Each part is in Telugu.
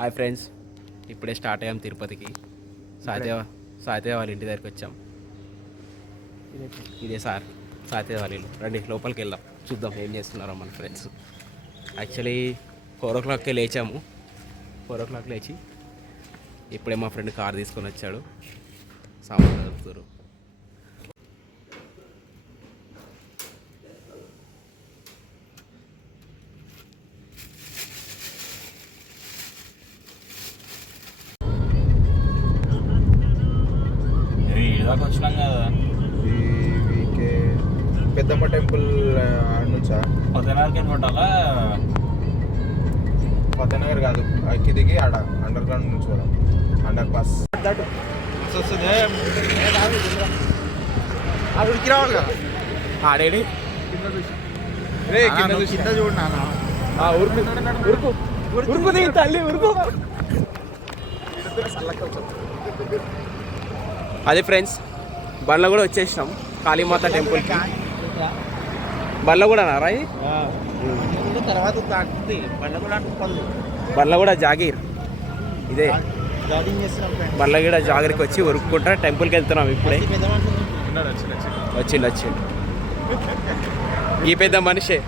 హాయ్ ఫ్రెండ్స్, ఇప్పుడే స్టార్ట్ అయ్యాం తిరుపతికి. సాయితేవ వాళ్ళ ఇంటి దగ్గరికి వచ్చాం. ఇదే సార్ సాయితేవ వాళ్ళ ఇల్లు. రండి లోపలికి వెళ్దాం, చూద్దాం ఏం చేస్తున్నారో మన ఫ్రెండ్స్. యాక్చువల్లీ 4 o'clockకే లేచాము. 4 o'clock లేచి ఇప్పుడే మా ఫ్రెండ్ కార్ తీసుకొని వచ్చాడు. సామాన్ కలుపుతారు. ఇదాకా వచ్చినాం కదా. పెద్దమ్మ టెంపుల్ నుంచా 10 పట్టాలా? 10 కాదు, ఎక్కి దిగి ఆడ అండర్ గ్రౌండ్ నుంచి పోదాం. అండర్ పాస్ వస్తుంది. ఉడికి రావాలి కదా ఆడేడి కింద చూడు. ఉరుకు దిగి తల్లి ఉరుకు. అదే ఫ్రెండ్స్, బండ్ల కూడా వచ్చేసినాం కాళీమాత టెంపుల్కి. బండ్ల కూడా రాయి తర్వాత బండ్ల కూడా జాగీర్. ఇదే జాగింగ్ చేస్తున్నాం. బండ్ల కూడా జాగీర్కి వచ్చి ఉరుక్కుంటా టెంపుల్కి వెళ్తున్నాం. ఇప్పుడే వచ్చిండు ఈ పెద్ద మనిషే.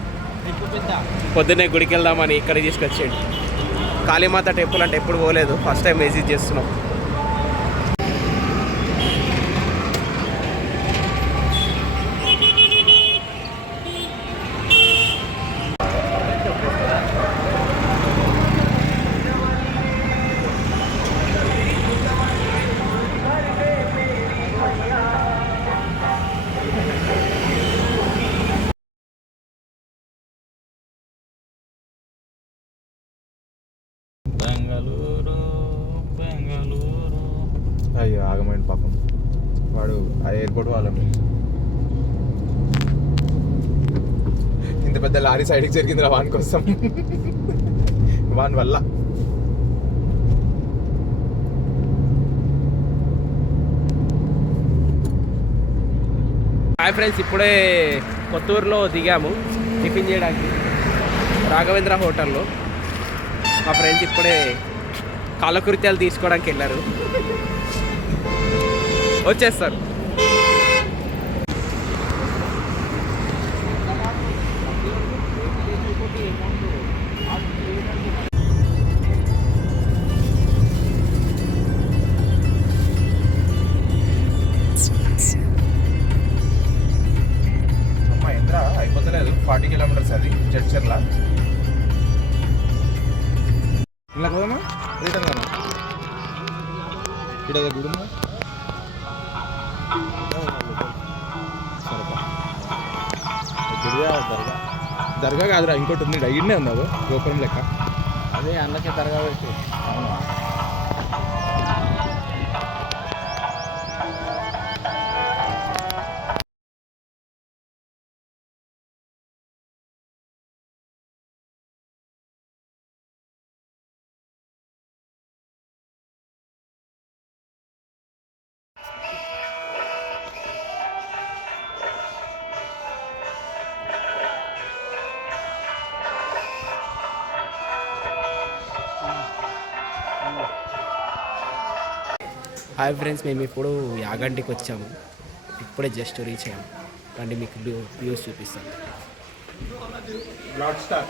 పొద్దున్నే గుడికి వెళ్దామని ఇక్కడికి తీసుకొచ్చిండు. కాళీమాత టెంపుల్ అంటే ఎప్పుడు పోలేదు, ఫస్ట్ టైం విజిట్ చేస్తున్నాం. అయ్యో ఆగమైంది పాపం వాడు. ఆ ఎయిర్పోర్ట్ వాళ్ళని ఇంత పెద్ద లారీ సైడ్కి జరిగింది వాని కోసం, వాని వల్ల. హాయ్ ఫ్రెండ్స్, ఇప్పుడే కొత్తూరులో దిగాము టిఫిన్ చేయడానికి రాఘవేంద్ర హోటల్లో. మా ఫ్రెండ్స్ ఇప్పుడే కాలకృత్యాలు తీసుకోవడానికి వెళ్ళారు, వచ్చేస్తారు. అమ్మా ఎంత అయిపోతలేదు, 40 kilometers అది జడ్చర్లా. ఇలా పోదామా రిటర్న్ కదా ఇక్కడ గుడి దర్గా కాదురా, ఇంకోటి ఉంది ఇన్నే ఉన్నావు గోపురం లెక్క. అదే అన్నకే దర్గా పెట్టి. అవునా? హాయ్ ఫ్రెండ్స్, మేము ఇప్పుడు యాగంటికి వచ్చాము. ఇప్పుడే జస్ట్ రీచ్ అయ్యాము. రండి మీకు వ్యూస్ చూపిస్తాను. బ్లాక్ స్టార్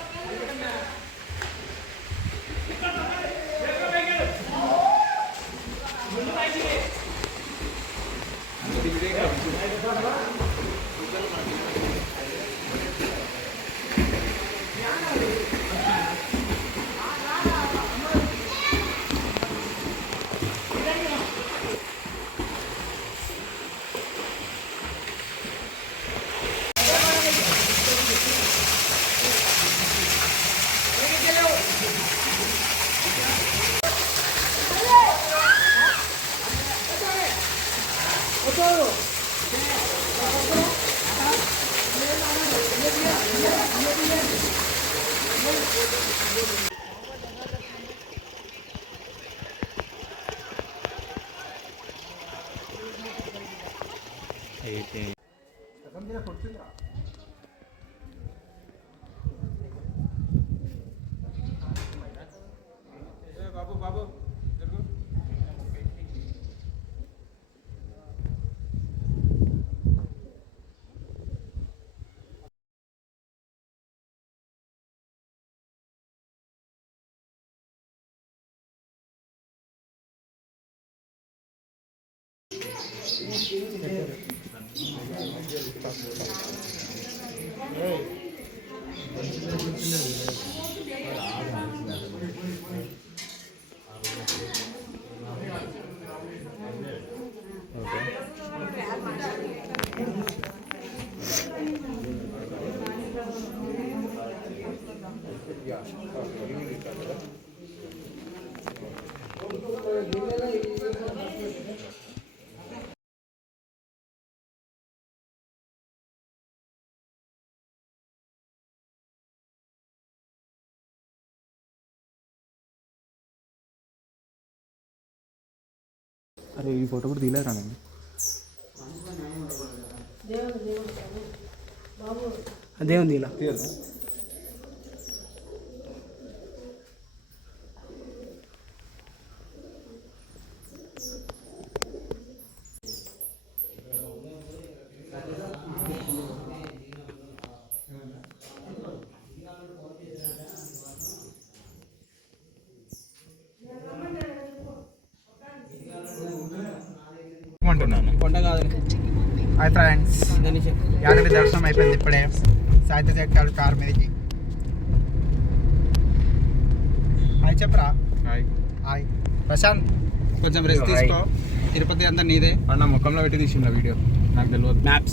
బాబు అరే ఈ ఫోటో కూడా తీయలేరా నేను అదే ఉంది ఇలా తీయదా అంటున్నాను. కొండ కాదు హాయ్ ఫ్రెండ్స్, యాదగిరి దర్శనం అయిపోయింది ఇప్పుడే. సాయిత ఎక్కాడు కార్ మీదకి. హాయ్ చెప్పరా. హాయ్ హాయ్ ప్రశాంత్, కొంచెం రెస్ట్ తీసుకో. తిరుపతి అంతా నీదే. అన్న ముఖంలో పెట్టి తీసిండ వీడియో, నాకు తెలియదు. మ్యాప్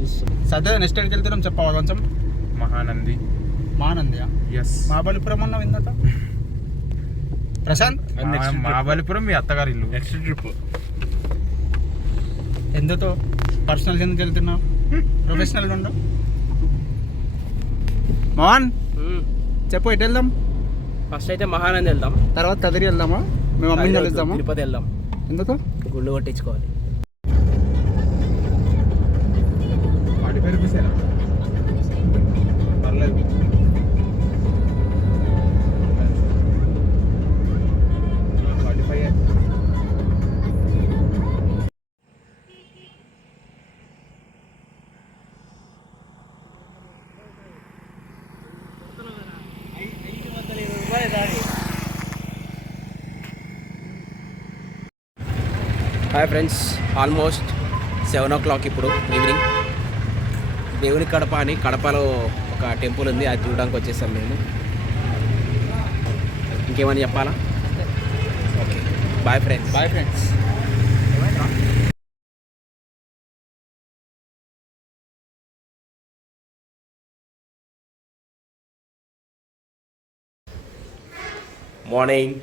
చూస్తున్నాం. సరే నెక్స్ట్ ఎక్కడికి వెళ్తున్నాం చెప్పవా కొంచెం. మహానంది. మానందియా? ఎస్. మహాబలిపురం అన్నావు ఇందాక. ప్రశాంత్ మహాబలిపురం మీ అత్తగారి ఇల్లు. నెక్స్ట్ ట్రిప్ ఎందుతో పర్సనల్ ఎందుకు వెళ్తున్నావు? ప్రొఫెషనల్ ఉండు. మోహన్ చెప్పు ఎటు వెళ్దాం? ఫస్ట్ అయితే మహానంది వెళ్దాం, తర్వాత కదిరి వెళ్దామా? మేము అమ్మిని వెళ్దామా? తిరుపతి వెళ్దాం, ఎందుకు? గుళ్ళు కొట్టించుకోవాలి. పర్లేదు. హాయ్ ఫ్రెండ్స్, ఆల్మోస్ట్ 7 o'clock ఇప్పుడు ఈవినింగ్. దేవుని కడప అని కడపలో ఒక టెంపుల్ ఉంది, అది చూడడానికి వచ్చేసాం మేము. ఇంకేమని చెప్పాలా? Okay, bye friends. Bye friends. Morning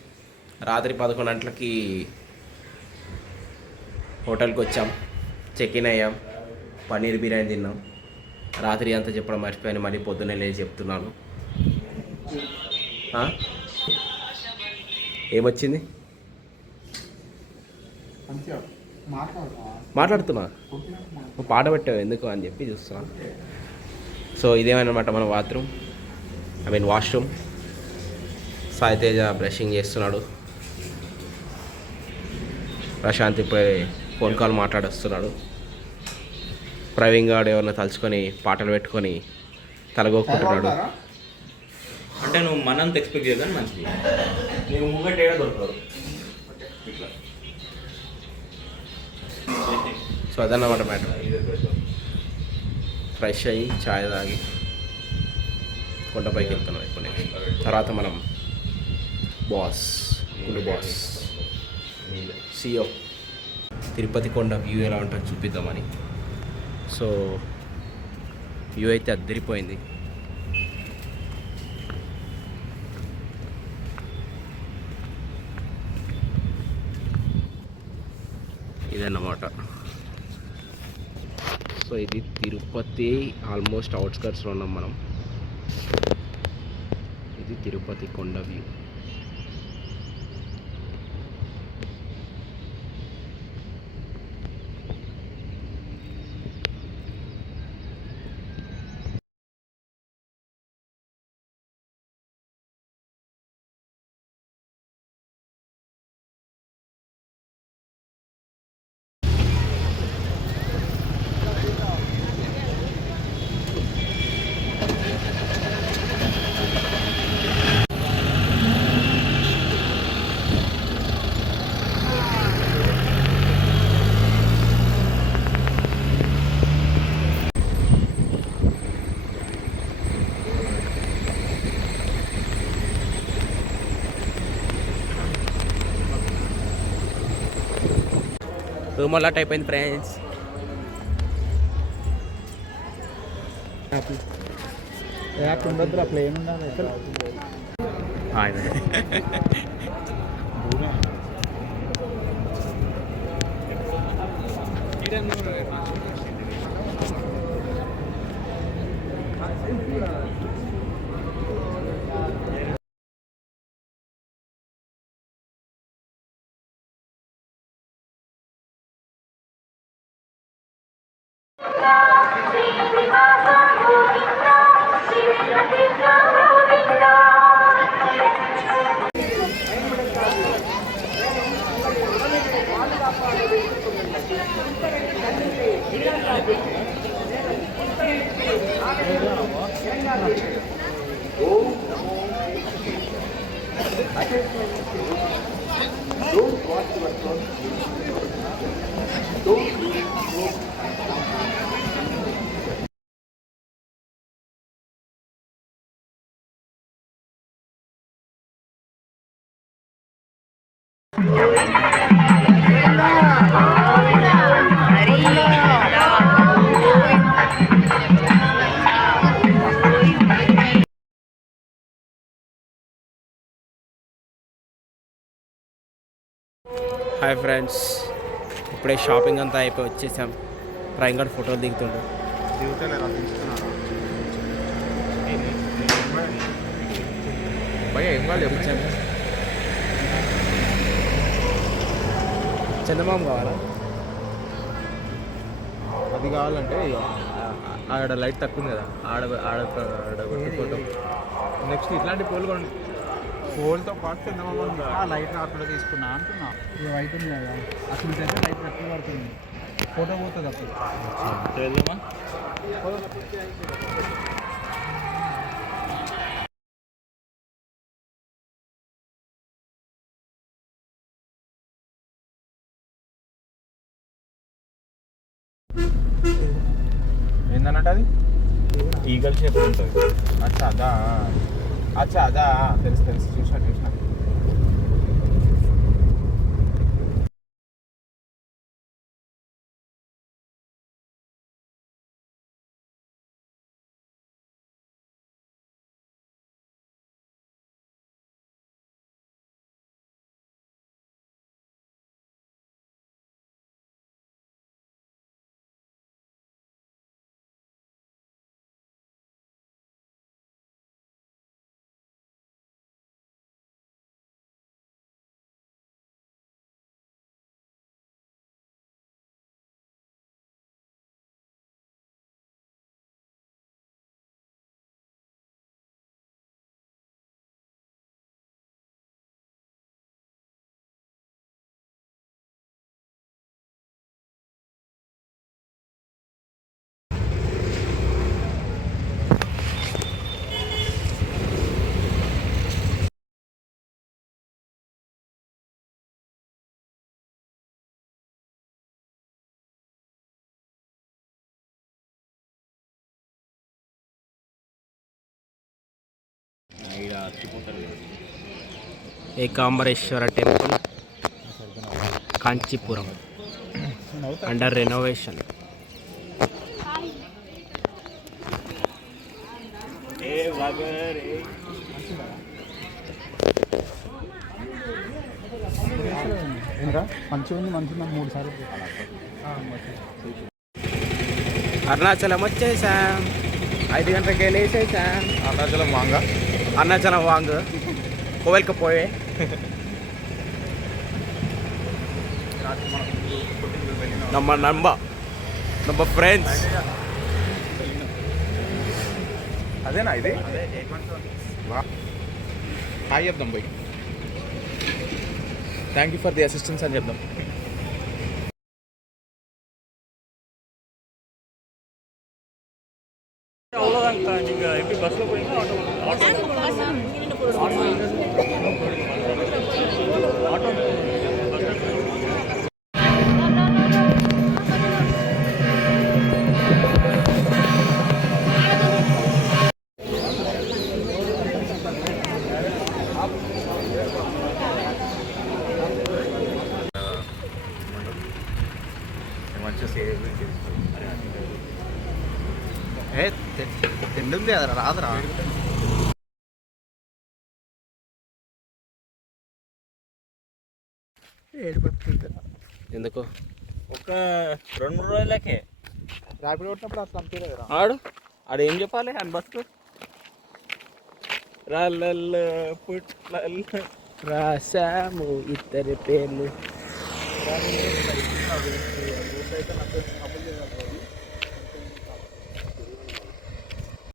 రాత్రి 11 గంటలకి హోటల్కి వచ్చాం, చెక్ ఇన్ అయ్యాం, పన్నీర్ బిర్యానీ తిన్నాం. రాత్రి అంతా చెప్పడం మర్చిపోయాను, మళ్ళీ పొద్దున్నే లేచి చెప్తున్నాను. ఏమొచ్చింది? మాట్లాడుతున్నా, నువ్వు పాట పెట్టావు ఎందుకు అని చెప్పి చూస్తున్నా. సో ఇదేమన్నమాట మన బాత్రూమ్, వాష్రూమ్. సాయితేజ బ్రషింగ్ చేస్తున్నాడు, ప్రశాంత్ ఇప్పుడే ఫోన్ కాల్ మాట్లాడొస్తున్నాడు. ప్రవీణ్ గారు ఎవరిని తలుచుకొని పాటలు పెట్టుకొని తలగొక్కుంటున్నాడు. అంటే నువ్వు మనంత ఎక్స్పెక్ట్ చేయదని మంచిది. నీకు మూమెంట్ ఏడా దొరకదు ఇట్లా. సో అదన్నమాట మ్యాటర్. ఫ్రెష్ అయ్యి ఛాయ్ తాగి కొండపైకి వెళ్తున్నాం ఇప్పుడు. తర్వాత మనం బాస్ సియో తిరుపతి కొండ వ్యూ ఎలా ఉంటుందో చూపిద్దామని. సో వ్యూ అయితే అద్దరిపోయింది. ఇదన్నమాట. సో ఇది తిరుపతి ఆల్మోస్ట్ అవుట్స్కట్స్లో ఉన్నాం మనం. ఇది తిరుపతి కొండ వ్యూ. రూమ్ అలాట్ అయిపోయింది ఫ్రెండ్స్. యాప్ ఉండద్దు, ప్లేన్ ఉండాలి. హాయ్ ఫ్రెండ్స్, ఇప్పుడే షాపింగ్ అంతా అయిపోయి వచ్చేసాం. ట్రైంగడ్ ఫోటోలు దిగుతుండు. భయ్యా ఏం కావాలి చెప్పు. చందమామ కావాలా? అది కావాలంటే ఇక ఆడ లైట్ తక్కువ ఉంది కదా, ఆడ ఆడ ఆడ ఫోటో. నెక్స్ట్ ఇట్లాంటి పూలు కొండి. పూలతో పాటు చందమామ లైట్ రాకుండా తీసుకున్నా అంటున్నా. ఇది వైట్ ఉంది కదా, అసలు అయితే లైట్ తక్కువ పడుతుంది, ఫోటో పోతుంది అప్పుడు. ఏందన్నట్టు అది ఈగల్ షేప్ ఉంటుంది. అచ్చా అదా, అచ్చా అదా, తెలుసు తెలుసు, చూసినా. Ekambareswara temple, Kanchipuram, under renovation. మంచిగా ఉంది, మంచిగా 3 సార్లు. అరుణాచలం వచ్చేసాం, 5 గంటలకే లేచేసాం. అరుణాచలం వాంగ్ కోవెల్కి పోయే. నమ్మ ఫ్రెండ్స్. అదేనా ఇది? హాయ్ చెప్దాం పోయి, thank you for the assistance అని చెప్దాం. ఏ తిండి ఉంది కదరా రాదురా. ఎందుకు ఒక 2-3 రోజులకే ర్యాపిడ్ కొట్టినప్పుడు అసలు అనిపించలేదురా. ఆడు ఏం చెప్పాలి అని బస్కు రాళ్ళ పుట్ల రాసాము ఇద్దరి పేర్లు.